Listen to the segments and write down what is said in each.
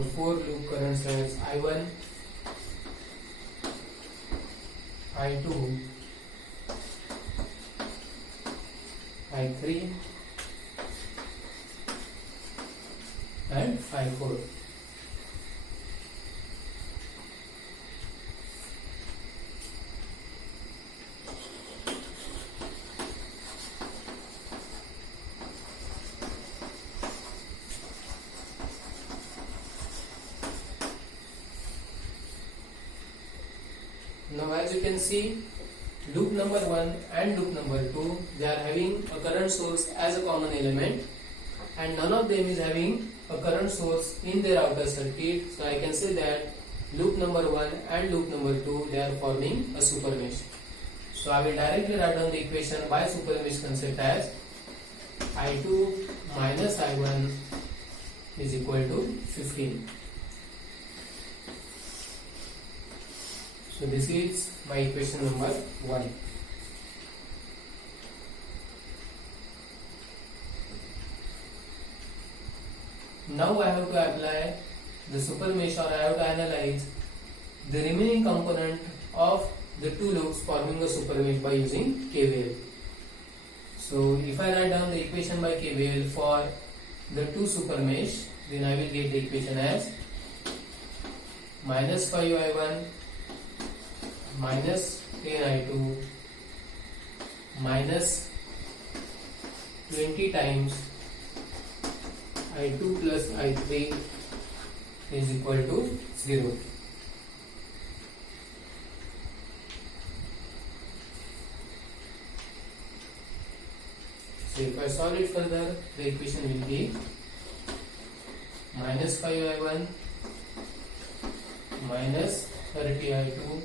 the four loop currents as I1, I2, I3 and I4. Now as you can see, loop number 1 and loop number 2, they are having a current source as a common element, and none of them is having a current source in their outer circuit. So I can say that loop number 1 and loop number 2, they are forming a super mesh. So I will directly write down the equation by super mesh concept as I2 minus I1 is equal to 15. So this is my equation number 1. Now I have to apply the super mesh, or I have to analyze the remaining component of the two loops forming a super mesh by using KVL. So if I write down the equation by KVL for the two super mesh, then I will get the equation as minus 5I1 minus 10I2 minus 20 times I2 plus I3 is equal to 0. So if I solve it further, the equation will be minus 5I1 minus 30I2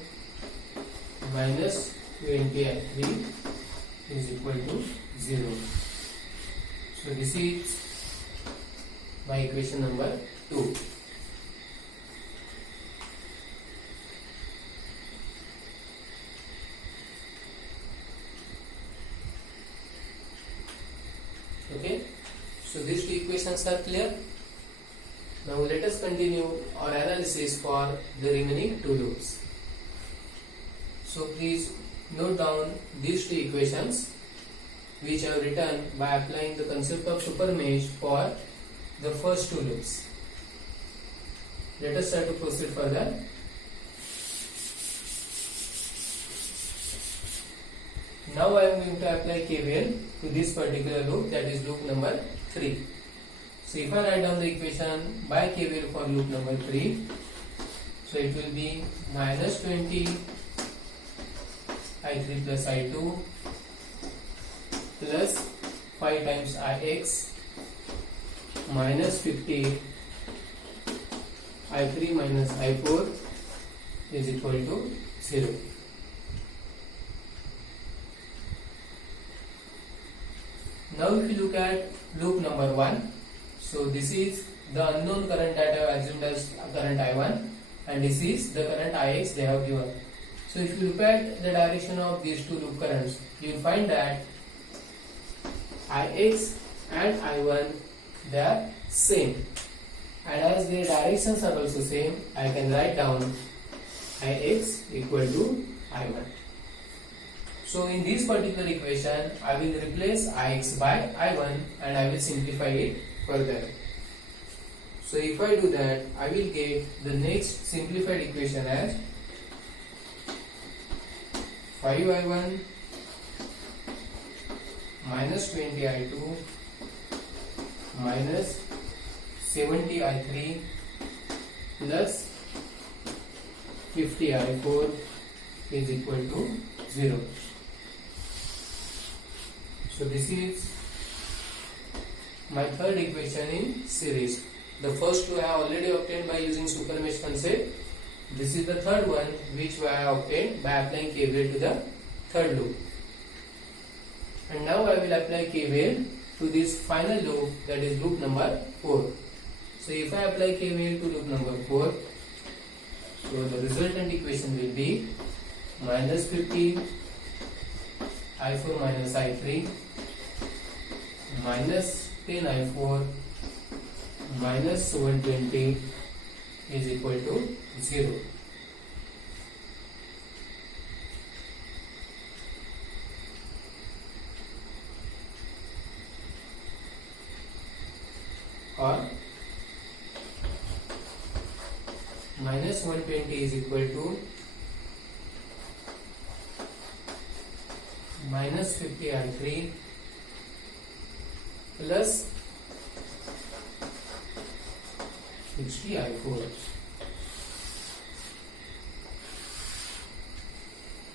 minus 20I3 is equal to 0. So this is my equation number 2. Okay, so these two equations are clear. Now let us continue our analysis for the remaining two loops. So please note down these two equations which I have written by applying the concept of super mesh for the first two loops. Let us try to proceed further. Now I am going to apply KVL to this particular loop, that is loop number 3. So if I write down the equation by KVL for loop number 3, so it will be minus 20 I3 plus I2 plus 5 times Ix minus 50 I3 minus I4 is equal to 0. Now if you look at loop number 1, so this is the unknown current that I have assumed as current I1, and this is the current Ix they have given. So if you look at the direction of these two loop currents, you will find that Ix and I1, they are same, and as their directions are also same, I can write down Ix equal to I1. So in this particular equation, I will replace Ix by I1 and I will simplify it further. So if I do that, I will get the next simplified equation as 5I1 minus 20I2 minus 70I3 plus 50I4 is equal to 0. So this is my third equation in series. The first two I have already obtained by using super mesh concept. This is the third one which I have obtained by applying KVL to the third loop. And now I will apply KVL to this final loop, that is loop number 4. So if I apply KVL to loop number 4, so the resultant equation will be minus 50 I4 minus I3 minus 10 I4 minus 720 is equal to 0. Or minus 120 is equal to minus 50 I3 plus 60 I4.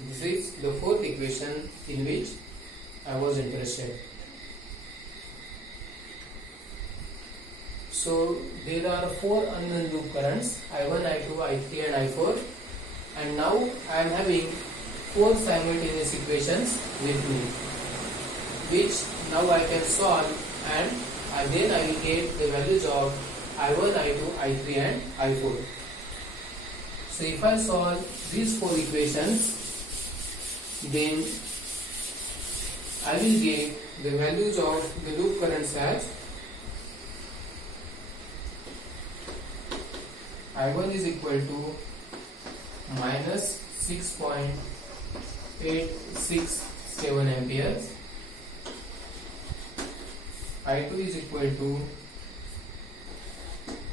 This is the fourth equation in which I was interested. So there are four unknown loop currents I1, I2, I3 and I4, and now I am having four simultaneous equations with me, which now I can solve, and then I will get the values of I1, I2, I3 and I4. So if I solve these four equations, then I will get the values of the loop currents as I1 is equal to minus 6.867 amperes, I2 is equal to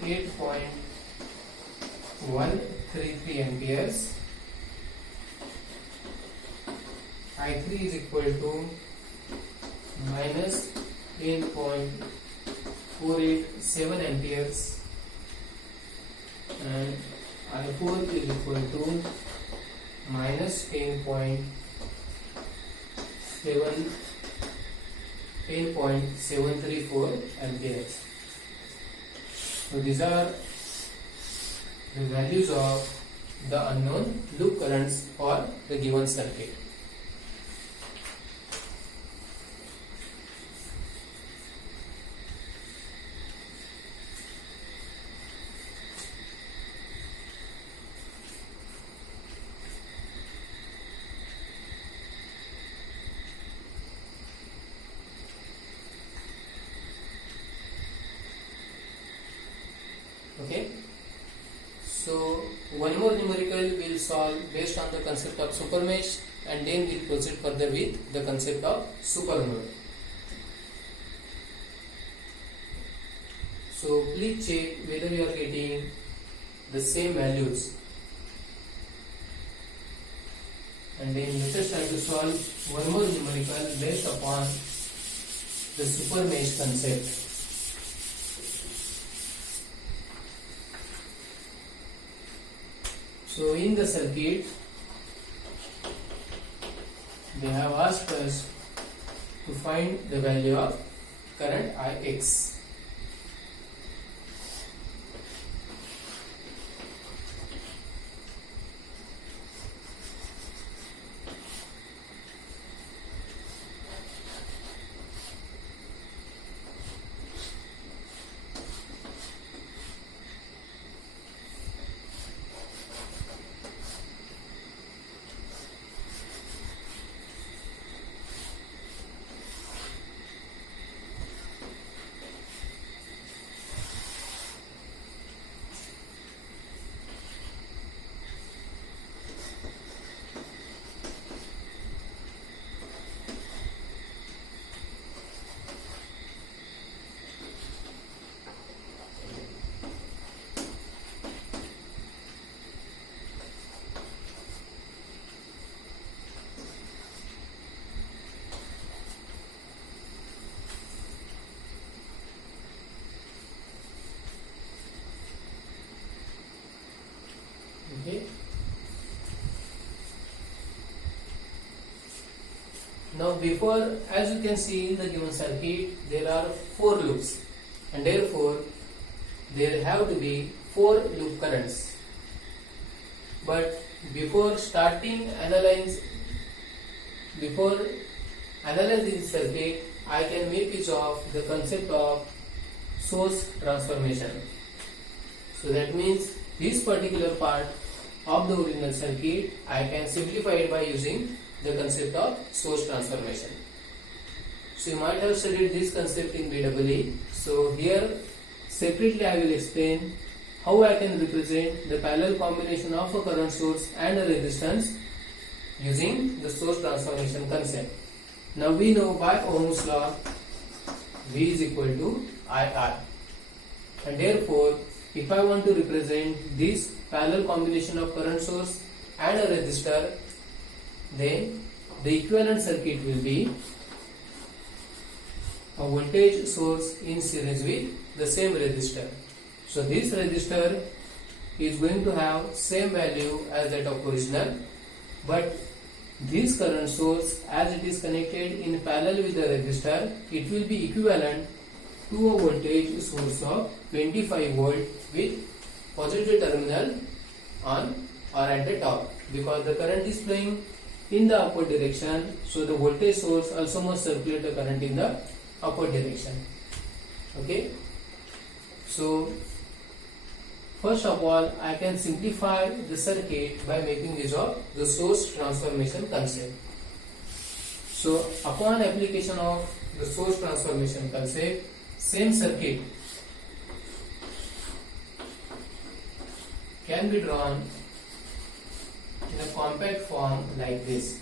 8.133 amperes, I3 is equal to minus 8.487 amperes, and I4 is equal to minus 10.734 amperes. So these are the values of the unknown loop currents for the given circuit. Okay, so one more numerical we'll solve based on the concept of supermesh, and then we'll proceed further with the concept of supernode. So please check whether you are getting the same values, and then let us try to solve one more numerical based upon the supermesh concept. So in the circuit, they have asked us to find the value of current Ix. Okay. Now before, as you can see in the given circuit, there are four loops, and therefore there have to be four loop currents. But before analyzing this circuit, I can make use of the concept of source transformation. So that means this particular part of the original circuit, I can simplify it by using the concept of source transformation. So you might have studied this concept in BEE. So here separately I will explain how I can represent the parallel combination of a current source and a resistance using the source transformation concept. Now we know by Ohm's law V is equal to IR, and therefore if I want to represent this parallel combination of current source and a resistor, then the equivalent circuit will be a voltage source in series with the same resistor. So this resistor is going to have same value as that of original, but this current source, as it is connected in parallel with the resistor, it will be equivalent to a voltage source of 25 volt with positive terminal on or at the top, because the current is flowing in the upward direction, so the voltage source also must circulate the current in the upward direction. Okay, so first of all, I can simplify the circuit by making use of the source transformation concept. So upon application of the source transformation concept, same circuit can be drawn in a compact form like this.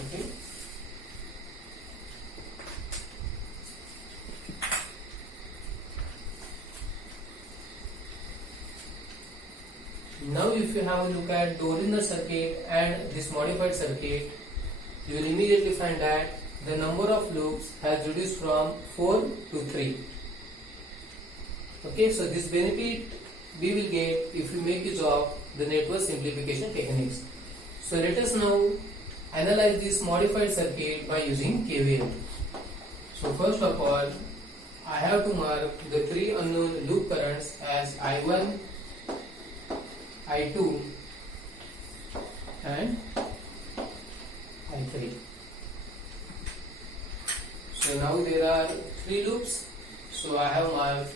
Okay. Now if you have a look at the original circuit and this modified circuit, you will immediately find that the number of loops has reduced from 4 to 3. Okay, so this benefit we will get if we make use of the network simplification techniques. So let us now analyze this modified circuit by using KVL. So first of all, I have to mark the three unknown loop currents as I1, I2 and I3. So now there are three loops. So I have marked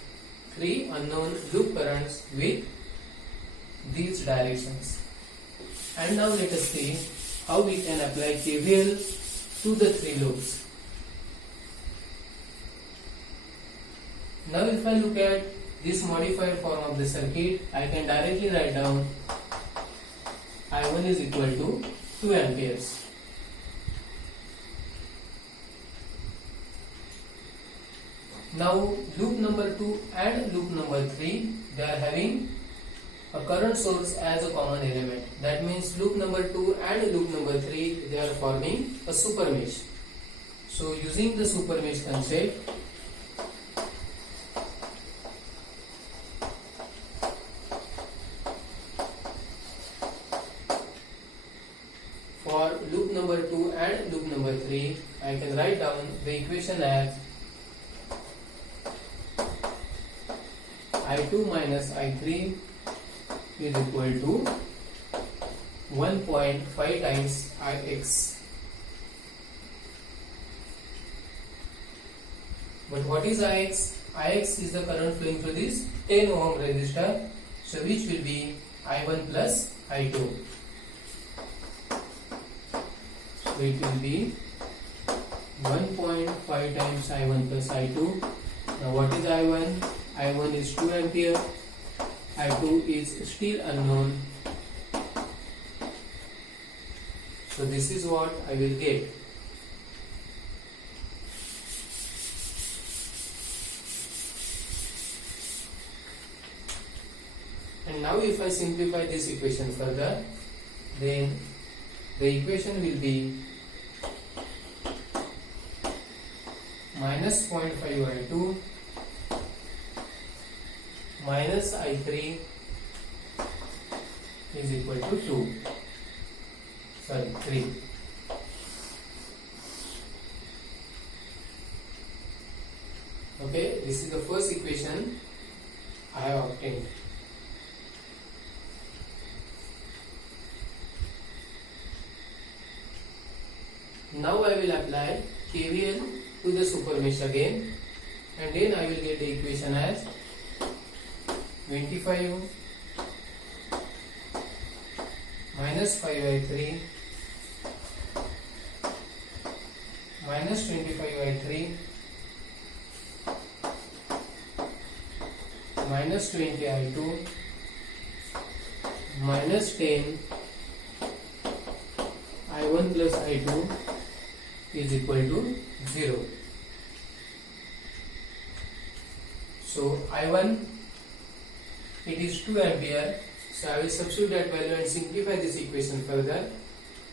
three unknown loop currents with these directions. And now let us see how we can apply KVL to the three loops. Now if I look at this modified form of the circuit, I can directly write down I1 is equal to 2 amperes. Now loop number 2 and loop number 3, they are having a current source as a common element. That means loop number 2 and loop number 3, they are forming a super mesh. So using the super mesh concept, for loop number 2 and loop number 3, I can write down the equation as I2 minus I3 is equal to 1.5 times Ix. But what is Ix? Ix is the current flowing through this 10 ohm resistor, so which will be I1 plus I2. So it will be 1.5 times I1 plus I2. Now what is I1? I1 is 2 ampere, I2 is still unknown. So this is what I will get. And now if I simplify this equation further, then the equation will be minus 0.5 I2 minus I3 is equal to 3. Okay, this is the first equation I have obtained. Now I will apply KVL to the super mesh again, and then I will get the equation as 25 minus 5i3 minus 25i3 minus 20i2 minus 10 I1 plus I2 is equal to 0. So I1, it is 2 ampere. So I will substitute that value and simplify this equation further.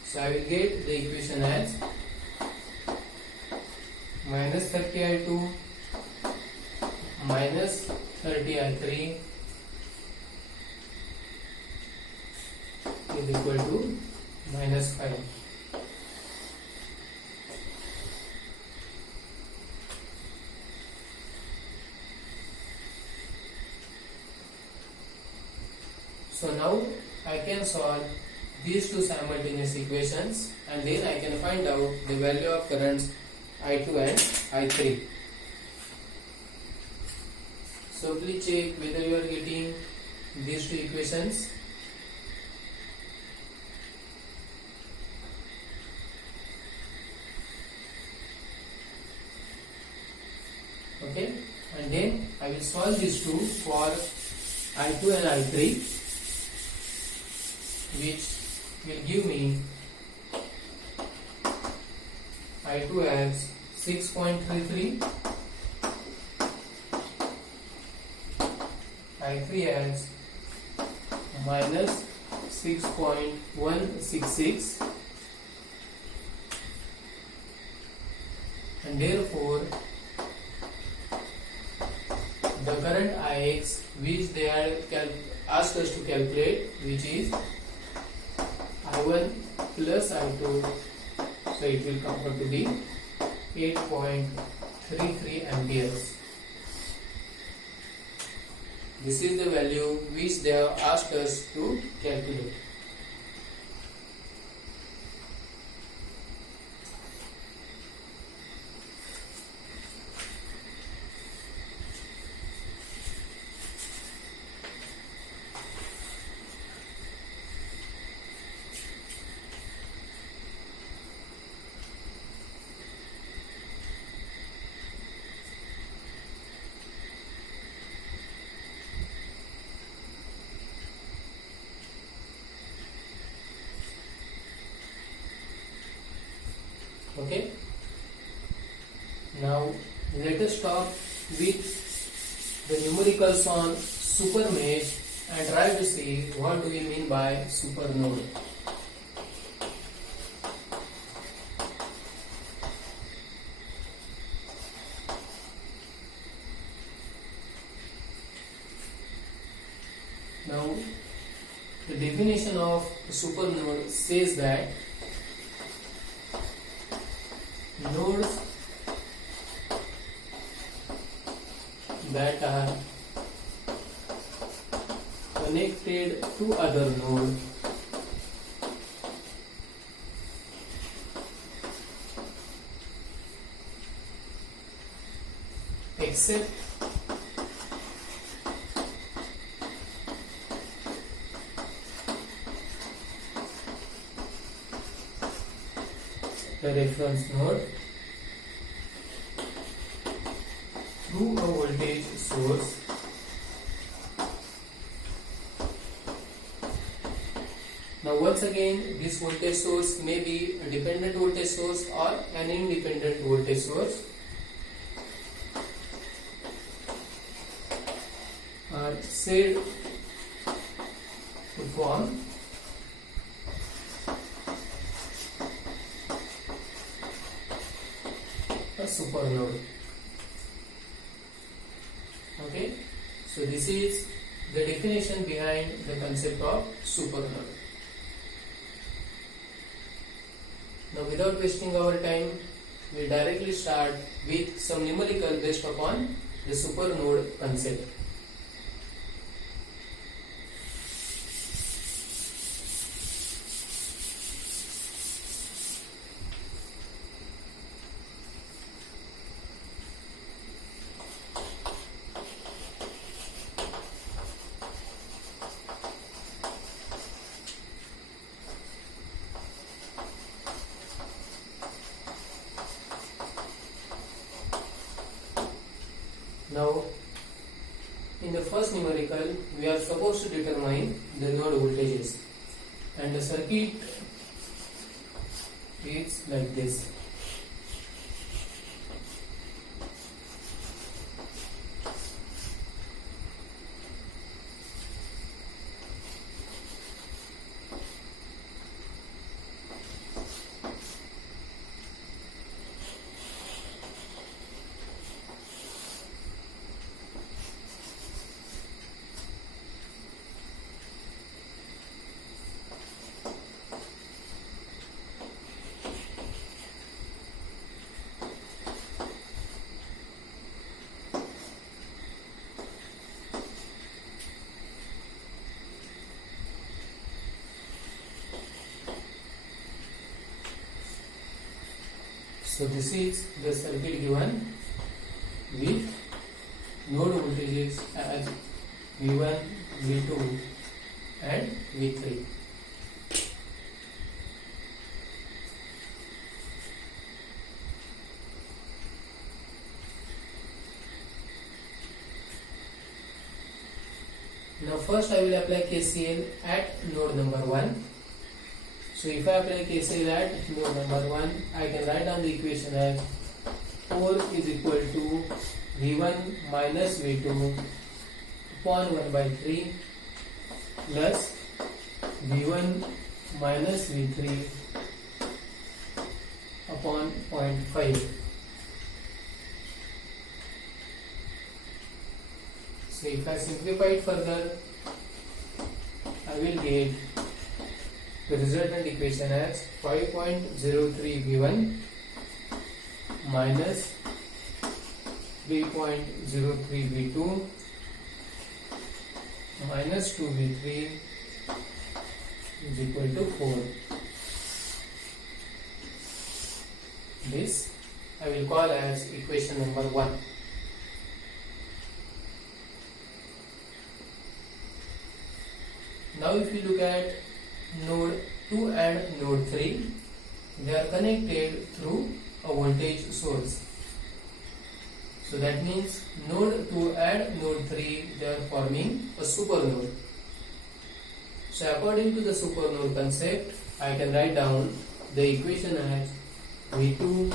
So I will get the equation as minus 30i2 minus 30i3 is equal to minus 5. So now I can solve these two simultaneous equations, and then I can find out the value of currents I2 and I3. So please check whether you are getting these two equations. Okay, and then I will solve these two for I2 and I3, which will give me I2 as 6.33, I3 as minus 6.166, and therefore the current Ix which they are asked us to calculate, which is I1 plus I2, so it will come out to be 8.33 amperes. This is the value which they have asked us to calculate. Okay, now let us start with the numericals on super mesh and try to see what do we mean by super node. Now the definition of super node says that nodes that are connected to other node except the reference node through a voltage source Now once again, this voltage source may be a dependent voltage source or an independent voltage source, are said to form a supernode. Okay, so this is the definition behind the concept of supernode. Now without wasting our time, we directly start with some numerical based upon the supernode concept. Now, in the first numerical, we are supposed to determine the node voltages, and the circuit is like this. So this is the circuit given with node voltages as V1, V2 and V3. Now first I will apply KCL at node number 1. So if I apply KCL at node number 1, I can write down the equation as 4 is equal to V1 minus V2 upon 1 by 3 plus V1 minus V3 upon 0.5. So if I simplify it further, I will get the resultant equation as 5.03 V1 minus 3.03 V2 minus 2 V3 is equal to 4. This I will call as equation number 1. Now if you look at node 2 and node 3, they are connected through a voltage source. So that means node 2 and node 3, they are forming a supernode. So according to the supernode concept, I can write down the equation as V2